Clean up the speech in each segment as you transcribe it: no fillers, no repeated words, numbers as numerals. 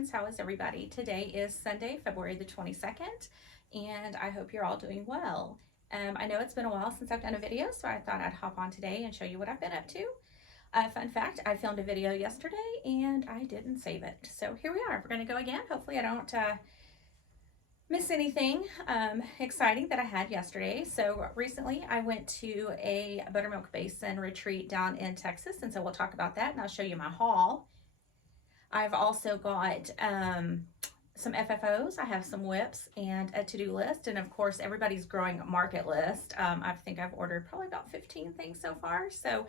friends, how is everybody? Today is Sunday, February the 22nd, and I hope you're all doing well. I know it's been a while since I've done a video, so I thought I'd hop on today and show you what I've been up to. Fun fact, I filmed a video yesterday and I didn't save it. So here we are, we're gonna go again. Hopefully I don't miss anything exciting that I had yesterday. So recently I went to a Buttermilk Basin retreat down in Texas, and so we'll talk about that and I'll show you my haul. I've also got some FFOs, I have some whips and a to-do list, and of course everybody's growing market list. I think I've ordered probably about 15 things so far. So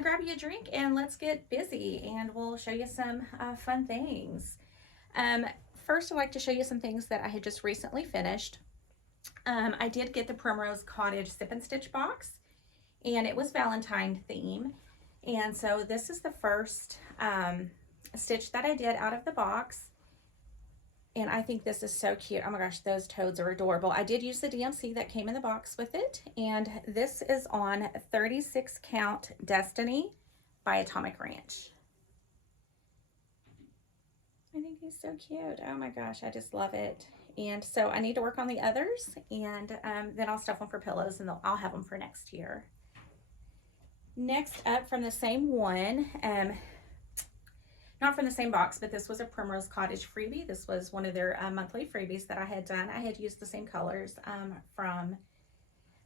grab you a drink and let's get busy and we'll show you some fun things. First, I'd like to show you some things that I had just recently finished. I did get the Primrose Cottage Sip and Stitch box, and it was Valentine theme. And so this is the first stitch that I did out of the box. And I think this is so cute. Oh my gosh, those toads are adorable. I did use the DMC that came in the box with it. And this is on 36 Count Destiny by Atomic Ranch. I think he's so cute. Oh my gosh, I just love it. And so I need to work on the others, and then I'll stuff them for pillows, and I'll have them for next year. Next up, from the same one, not from the same box, but this was a Primrose Cottage freebie. This was one of their monthly freebies that I had done. I had used the same colors from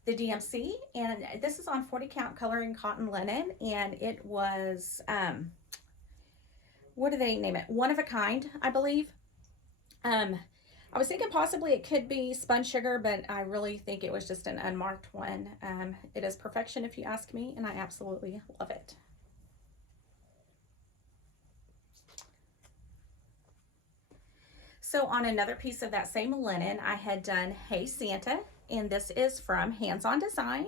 the DMC, and this is on 40 count coloring cotton linen, and it was, what do they name it? One of a kind, I believe. I was thinking possibly it could be spun sugar, but I really think it was just an unmarked one. It is perfection if you ask me, and I absolutely love it. So on another piece of that same linen, I had done Hey Santa, and this is from Hands On Design.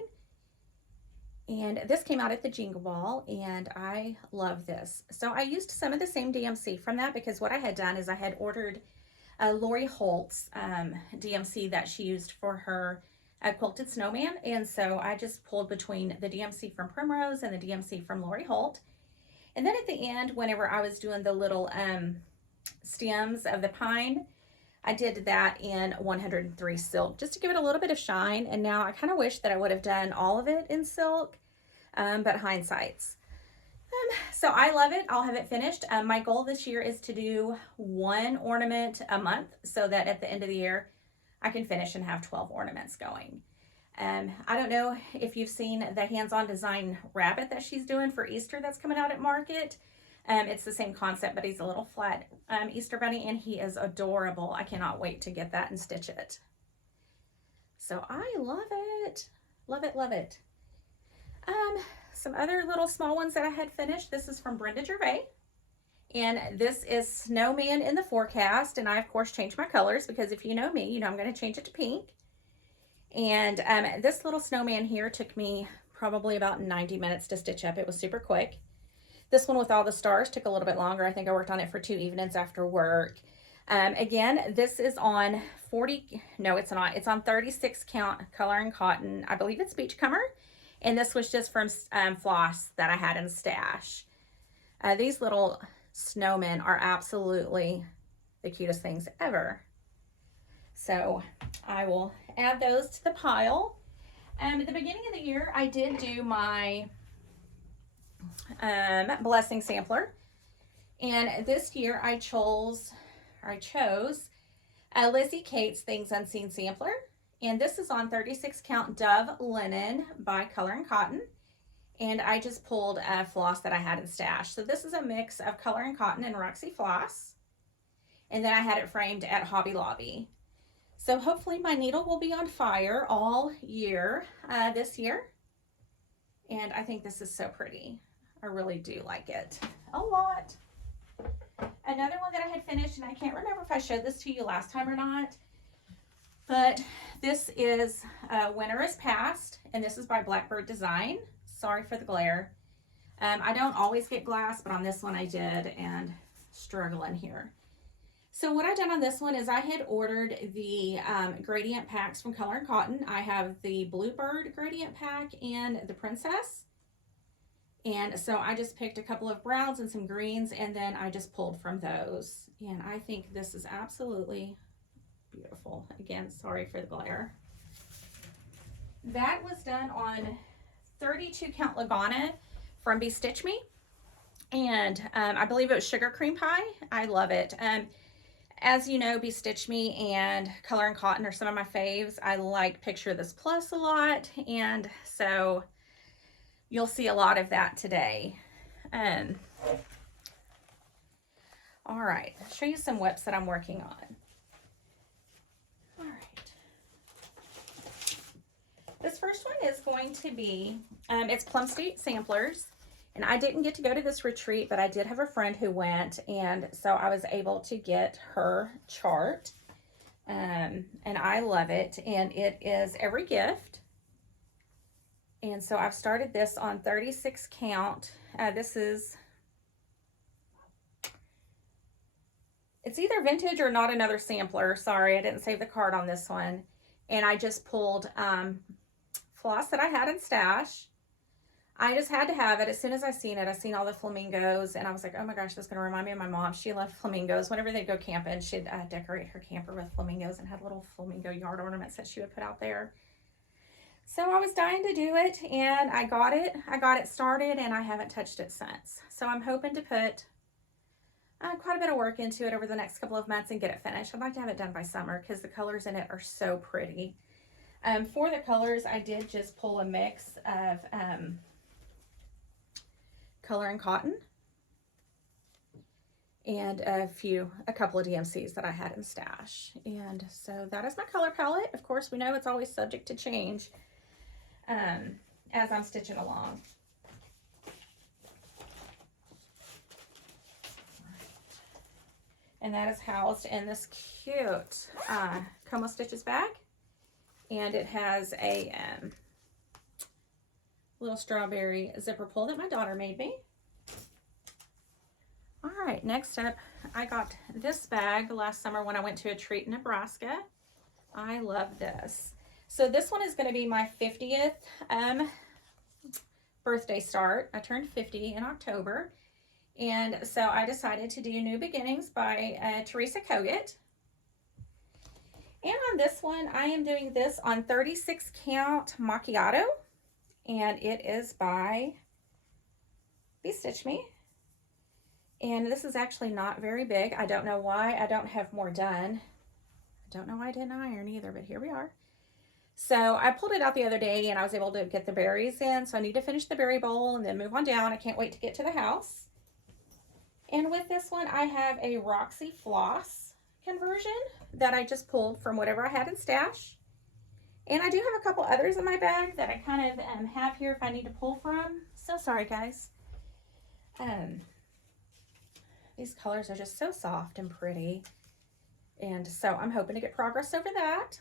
And this came out at the Jingle Ball, and I love this. So I used some of the same DMC from that, because what I had done is I had ordered Lori Holt's DMC that she used for her quilted snowman. And so I just pulled between the DMC from Primrose and the DMC from Lori Holt. And then at the end, whenever I was doing the little stems of the pine, I did that in 103 silk just to give it a little bit of shine. And now I kind of wish that I would have done all of it in silk, but hindsight's. So I love it. I'll have it finished. My goal this year is to do one ornament a month, so that at the end of the year I can finish and have 12 ornaments going. I don't know if you've seen the Hands On Design rabbit that she's doing for Easter that's coming out at market. It's the same concept, but he's a little flat Easter bunny, and he is adorable. I cannot wait to get that and stitch it. So I love it. Love it, love it. Some other little small ones that I had finished. This is from Brenda Gervais, and this is Snowman in the Forecast, and I of course changed my colors, because if you know me, you know I'm going to change it to pink. And this little snowman here took me probably about 90 minutes to stitch up. It was super quick. This one with all the stars took a little bit longer. I think I worked on it for 2 evenings after work. Again, this is on 40, no it's not, it's on 36 count coloring cotton. I believe it's Beachcomber. And this was just from floss that I had in stash. These little snowmen are absolutely the cutest things ever. So I will add those to the pile. At the beginning of the year, I did do my blessing sampler. And this year I chose Lizzie Kate's Things Unseen sampler. And this is on 36 count Dove linen by Color and Cotton. And I just pulled a floss that I had in stash. So this is a mix of Color and Cotton and Roxy floss. And then I had it framed at Hobby Lobby. So hopefully my needle will be on fire all year this year. And I think this is so pretty. I really do like it a lot. Another one that I had finished, and I can't remember if I showed this to you last time or not, but this is Winter is Past, and this is by Blackbird Design. Sorry for the glare. I don't always get glass, but on this one I did, and struggling here. So what I done on this one is I had ordered the gradient packs from Color and Cotton. I have the Bluebird gradient pack and the Princess. And so I just picked a couple of browns and some greens, and then I just pulled from those. And I think this is absolutely beautiful. Again, sorry for the glare. That was done on 32 count Lagana from Be Stitch Me. And I believe it was sugar cream pie. I love it. As you know, Be Stitch Me and Color and Cotton are some of my faves. I like Picture This Plus a lot, and so you'll see a lot of that today. All right, I'll show you some whips that I'm working on. All right. This first one is going to be, it's Plum State Samplers. And I didn't get to go to this retreat, but I did have a friend who went, and so I was able to get her chart. And I love it, and it is every gift. And so I've started this on 36 count. This is, it's either vintage or Not Another Sampler. Sorry, I didn't save the card on this one. And I just pulled floss that I had in stash. I just had to have it. As soon as I seen it, I seen all the flamingos, and I was like, oh my gosh, this is going to remind me of my mom. She loved flamingos. Whenever they'd go camping, she'd decorate her camper with flamingos and had little flamingo yard ornaments that she would put out there. So I was dying to do it, and I got it. I got it started, and I haven't touched it since. So I'm hoping to put quite a bit of work into it over the next couple of months and get it finished. I'd like to have it done by summer because the colors in it are so pretty. For the colors, I did just pull a mix of Color and Cotton and a couple of DMCs that I had in stash. And so that is my color palette. Of course, we know it's always subject to change as I'm stitching along. And that is housed in this cute Como Stitches bag. And it has a little strawberry zipper pull that my daughter made me. All right, next up, I got this bag last summer when I went to a treat in Nebraska. I love this. So this one is going to be my 50th birthday start. I turned 50 in October. And so I decided to do New Beginnings by Teresa Kogut. And on this one, I am doing this on 36 count macchiato. And it is by Be Stitch Me. And this is actually not very big. I don't know why I don't have more done. I don't know why I didn't iron either, but here we are. So I pulled it out the other day and I was able to get the berries in. So I need to finish the berry bowl and then move on down. I can't wait to get to the house. And with this one, I have a Roxy Floss conversion that I just pulled from whatever I had in stash. And I do have a couple others in my bag that I kind of have here if I need to pull from. So sorry, guys. These colors are just so soft and pretty. And so I'm hoping to get progress over that,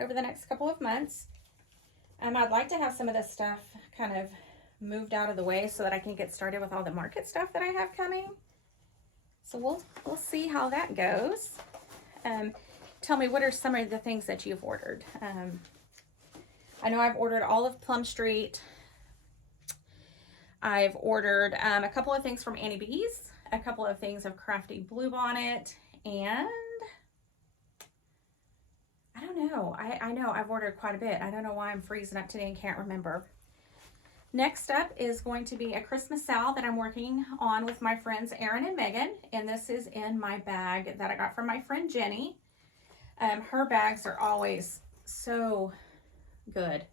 over the next couple of months. I'd like to have some of this stuff kind of moved out of the way so that I can get started with all the market stuff that I have coming. So we'll see how that goes. Tell me, what are some of the things that you've ordered? I know I've ordered all of Plum Street. I've ordered a couple of things from Annie B's, a couple of things of Crafty Bluebonnet, and I don't know. I know I've ordered quite a bit. I don't know why I'm freezing up today and can't remember. Next up is going to be a Christmas Sal that I'm working on with my friends Erin and Megan, and this is in my bag that I got from my friend Jenny. Her bags are always so good.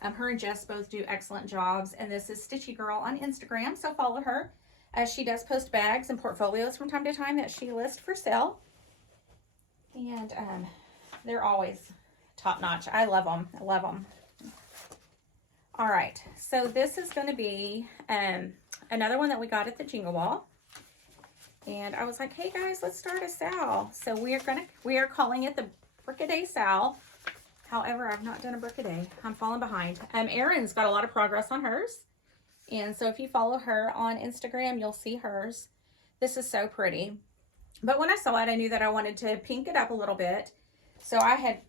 Her and Jess both do excellent jobs, and this is Stitchy Girl on Instagram, so follow her. She does post bags and portfolios from time to time that she lists for sale, and they're always top notch. I love them. I love them. All right, so this is going to be another one that we got at the Jingle Ball. And I was like, hey guys, let's start a Sal. So we are calling it the Brick-a-Day Sal. However, I've not done a Brick-a-Day. I'm falling behind. Erin's got a lot of progress on hers. And so if you follow her on Instagram, you'll see hers. This is so pretty. But when I saw it, I knew that I wanted to pink it up a little bit. So I had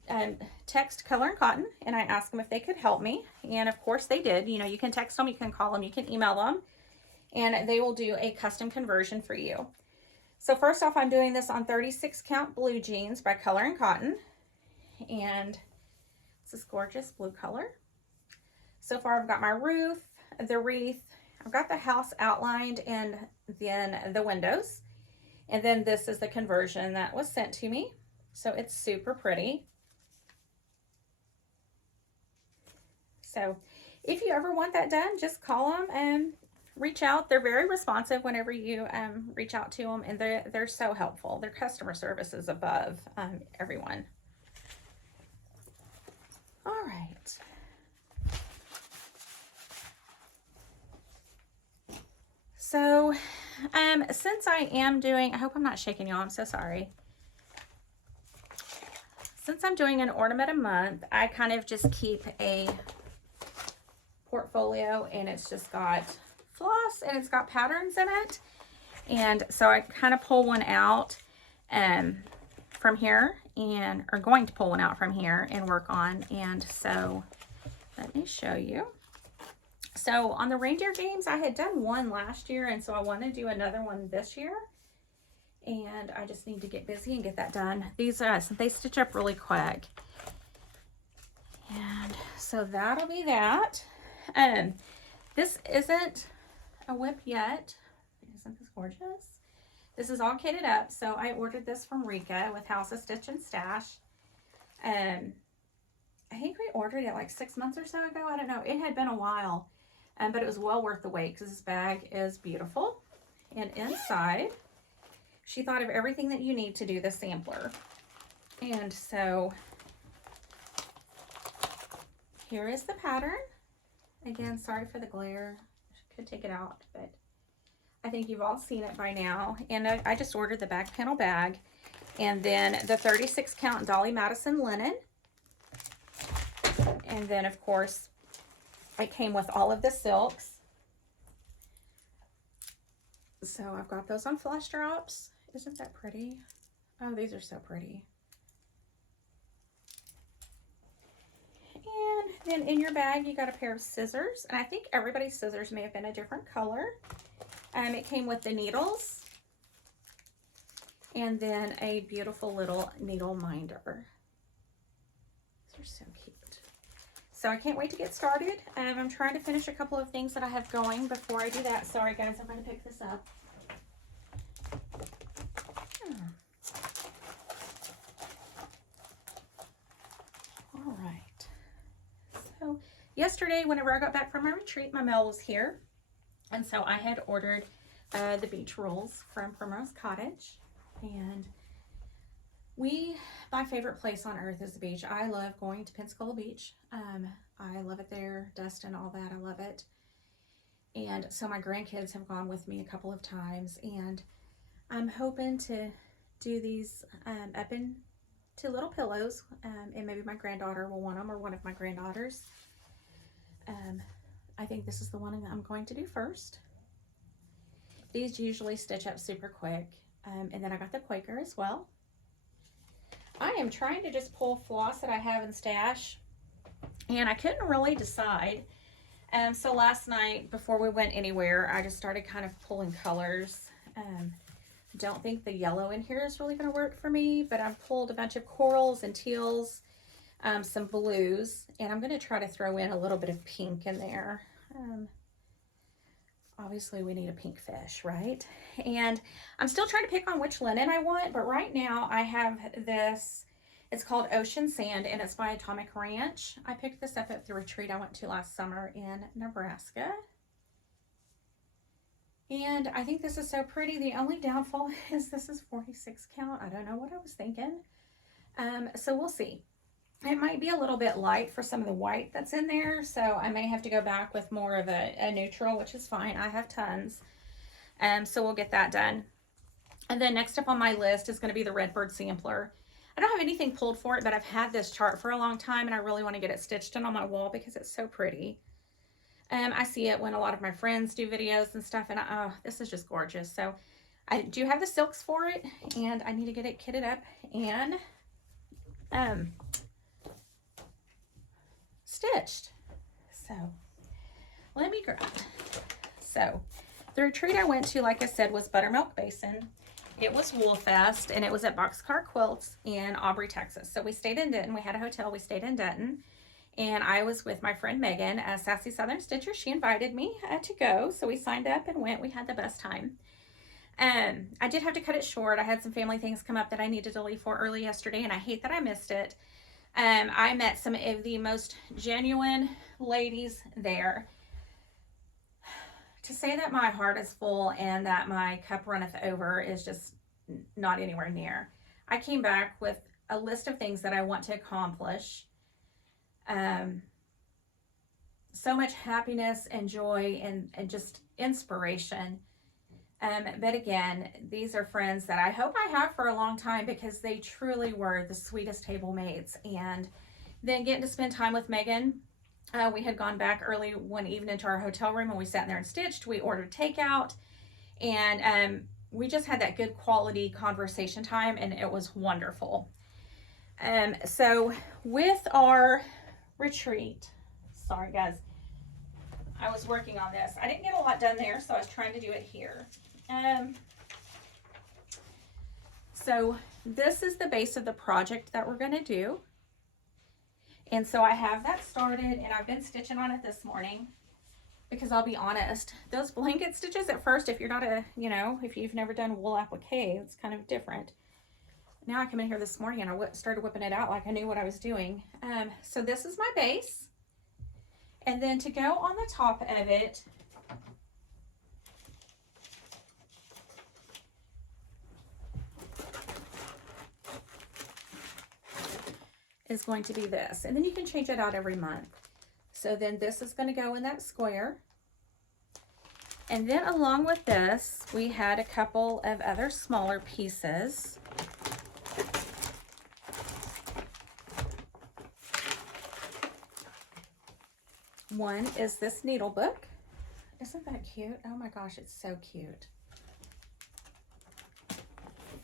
text Color and Cotton, and I asked them if they could help me. And of course they did. You know, you can text them, you can call them, you can email them. and they will do a custom conversion for you. So first off, I'm doing this on 36 count blue jeans by Color and Cotton, and it's this gorgeous blue color. So far I've got my roof, the wreath, I've got the house outlined, and then the windows. And then this is the conversion that was sent to me. So it's super pretty. So if you ever want that done, just call them and reach out. They're very responsive whenever you reach out to them, and they're so helpful. Their customer service is above everyone. All right. So since I am doing, I hope I'm not shaking y'all, I'm so sorry. Since I'm doing an ornament a month, I kind of just keep a portfolio, and it's just got floss and it's got patterns in it. And so I kind of pull one out from here, and are going to pull one out from here and work on. And so let me show you. So on the reindeer games, I had done one last year, and so I want to do another one this year. And I just need to get busy and get that done. These they stitch up really quick. And so that'll be that. This isn't a whip yet. Isn't this gorgeous? This is all kitted up. So I ordered this from Rika with House of Stitch and Stash. I think we ordered it like 6 months or so ago. I don't know. It had been a while. But it was well worth the wait because this bag is beautiful. And inside, she thought of everything that you need to do the sampler. And so here is the pattern. Again, sorry for the glare. I could take it out, but I think you've all seen it by now. And I just ordered the back panel bag. And then the 36 count Dolly Madison linen. And then, of course, it came with all of the silks. So I've got those on flush drops. Isn't that pretty? Oh, these are so pretty. And then in your bag, you got a pair of scissors. And I think everybody's scissors may have been a different color. It came with the needles. And then a beautiful little needle minder. These are so cute. So I can't wait to get started. I'm trying to finish a couple of things that I have going before I do that. Sorry guys, I'm going to pick this up. All right. So yesterday, whenever I got back from my retreat, my mail was here. And so I had ordered the beach rolls from Primrose Cottage. And my favorite place on earth is the beach. I love going to Pensacola Beach. I love it there, dust and all that, I love it. And so my grandkids have gone with me a couple of times, and I'm hoping to do these up into little pillows, and maybe my granddaughter will want them, or one of my granddaughters. I think this is the one that I'm going to do first. These usually stitch up super quick, and then I got the Quaker as well. I am trying to just pull floss that I have in stash, and I couldn't really decide. So last night, before we went anywhere, I just started kind of pulling colors. Don't think the yellow in here is really going to work for me, but I've pulled a bunch of corals and teals, some blues, and I'm going to try to throw in a little bit of pink in there. Obviously we need a pink fish, right? And I'm still trying to pick on which linen I want, but right now I have this, it's called Ocean Sand, and it's by Atomic Ranch. I picked this up at the retreat I went to last summer in Nebraska. And I think this is so pretty. The only downfall is this is 46 count. I don't know what I was thinking. So we'll see. It might be a little bit light for some of the white that's in there, so I may have to go back with more of a neutral, which is fine. I have tons. So we'll get that done. And then next up on my list is going to be the Redbird Sampler. I don't have anything pulled for it, but I've had this chart for a long time, and I really want to get it stitched in on my wall because it's so pretty. I see it when a lot of my friends do videos and stuff, and oh, this is just gorgeous. So I do have the silks for it, and I need to get it kitted up and stitched. So let me grab. So The retreat I went to, like I said, was Buttermilk Basin. It was Woolfest, and it was at Boxcar Quilts in Aubrey, Texas. So we stayed in Denton. We had a hotel. We stayed in Denton. And I was with my friend Megan, a Sassy Southern Stitcher. She invited me to go. So we signed up and went. We had the best time. I did have to cut it short. I had some family things come up that I needed to leave for early yesterday, and I hate that I missed it. I met some of the most genuine ladies there. To say that my heart is full and that my cup runneth over is just not anywhere near. I came back with a list of things that I want to accomplish. So much happiness and joy and just inspiration. But again, these are friends that I hope I have for a long time, because they truly were the sweetest table mates. And then getting to spend time with Megan. We had gone back early one evening to our hotel room, and we sat in there and stitched. We ordered takeout, and we just had that good quality conversation time, and it was wonderful. So with our retreat, sorry guys, I was working on this. I didn't get a lot done there, so I was trying to do it here. So this is the base of the project that we're going to do. And so I have that started, and I've been stitching on it this morning, because I'll be honest, those blanket stitches at first, if you're not a, if you've never done wool applique, it's kind of different. Now I come in here this morning and I started whipping it out like I knew what I was doing. So this is my base. And then to go on the top of it, is going to be this. And then you can change it out every month. So then this is going to go in that square. And then along with this, we had a couple of other smaller pieces. One is this needle book. Isn't that cute? Oh my gosh, it's so cute.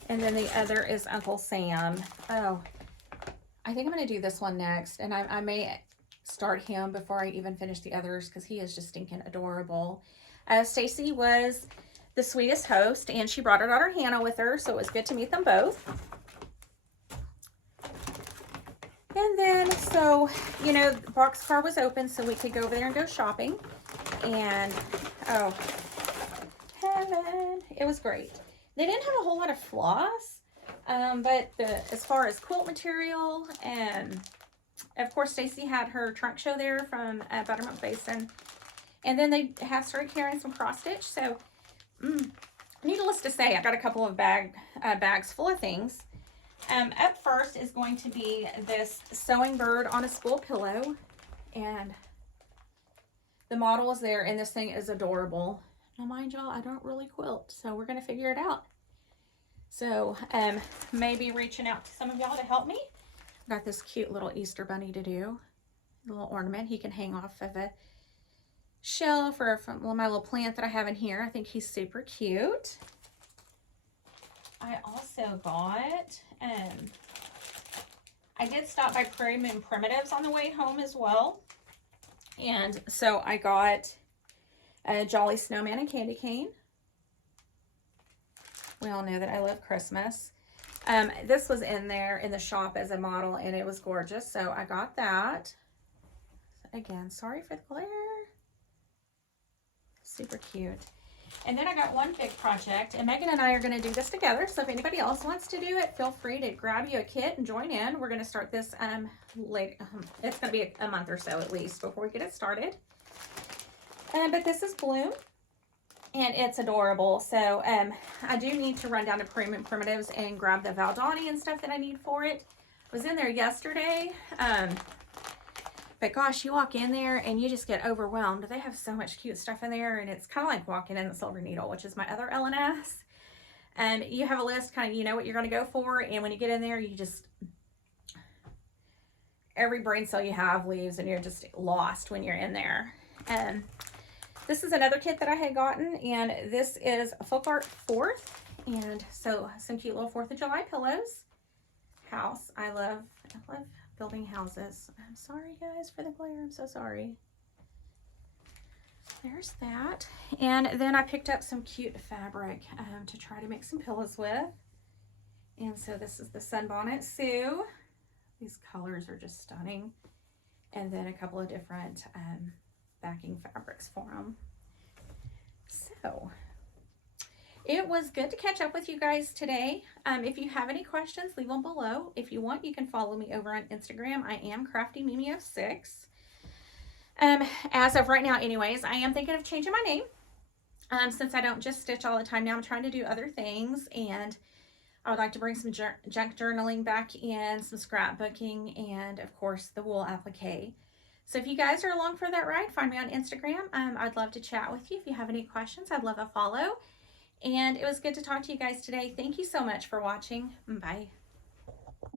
And then the other is Uncle Sam. Oh, I think I'm going to do this one next, and I may start him before I even finish the others, because he is just stinking adorable. Stacy was the sweetest host, and she brought her daughter Hannah with her, so it was good to meet them both. And then, so, Boxcar was open, so we could go over there and go shopping. And, oh, heaven, it was great. They didn't have a whole lot of floss. But as far as quilt material, and of course Stacy had her trunk show there from Buttermilk Basin, and then they have started carrying some cross stitch. So needless to say, I got a couple of bags full of things. Up first is going to be this sewing bird on a spool pillow, and the model is there, and this thing is adorable. Now mind y'all, I don't really quilt, so we're gonna figure it out. So, maybe reaching out to some of y'all to help me. Got this cute little Easter bunny to do. A little ornament he can hang off of a shelf, or from my little plant that I have in here. I think he's super cute. I also got, I did stop by Prairie Moon Primitives on the way home as well. And so I got a Jolly Snowman and Candy Cane. We all know that I love Christmas. This was in there in the shop as a model, and it was gorgeous, so I got that. Again, sorry for the glare. Super cute. And then I got one big project, and Megan and I are going to do this together, so if anybody else wants to do it, feel free to grab you a kit and join in. We're going to start this late. It's going to be a month or so at least before we get it started. But this is Bloom. And it's adorable. So I do need to run down to Premium Primitives and grab the Valdani and stuff that I need for it. I was in there yesterday. But gosh, you walk in there and you just get overwhelmed. They have so much cute stuff in there, and it's kind of like walking in the Silver Needle, which is my other LNS. And you have a list, kind of, you know what you're going to go for. And when you get in there, you just, every brain cell you have leaves, and you're just lost when you're in there. This is another kit that I had gotten, and this is a Folk Art 4th, and so some cute little 4th of July pillows. House. I love building houses. I'm sorry guys for the glare. I'm so sorry. there's that. And then I picked up some cute fabric to try to make some pillows with. And so this is the Sunbonnet Sue. These colors are just stunning. And then a couple of different backing fabrics for them. So it was good to catch up with you guys today. If you have any questions, leave them below. If you want, you can follow me over on Instagram. I am CraftyMimi06. As of right now anyways, I am thinking of changing my name. Since I don't just stitch all the time now, I'm trying to do other things, and I would like to bring some junk journaling back in, some scrapbooking, and of course the wool applique. So if you guys are along for that ride, find me on Instagram. I'd love to chat with you. If you have any questions, I'd love a follow. And it was good to talk to you guys today. Thank you so much for watching. Bye.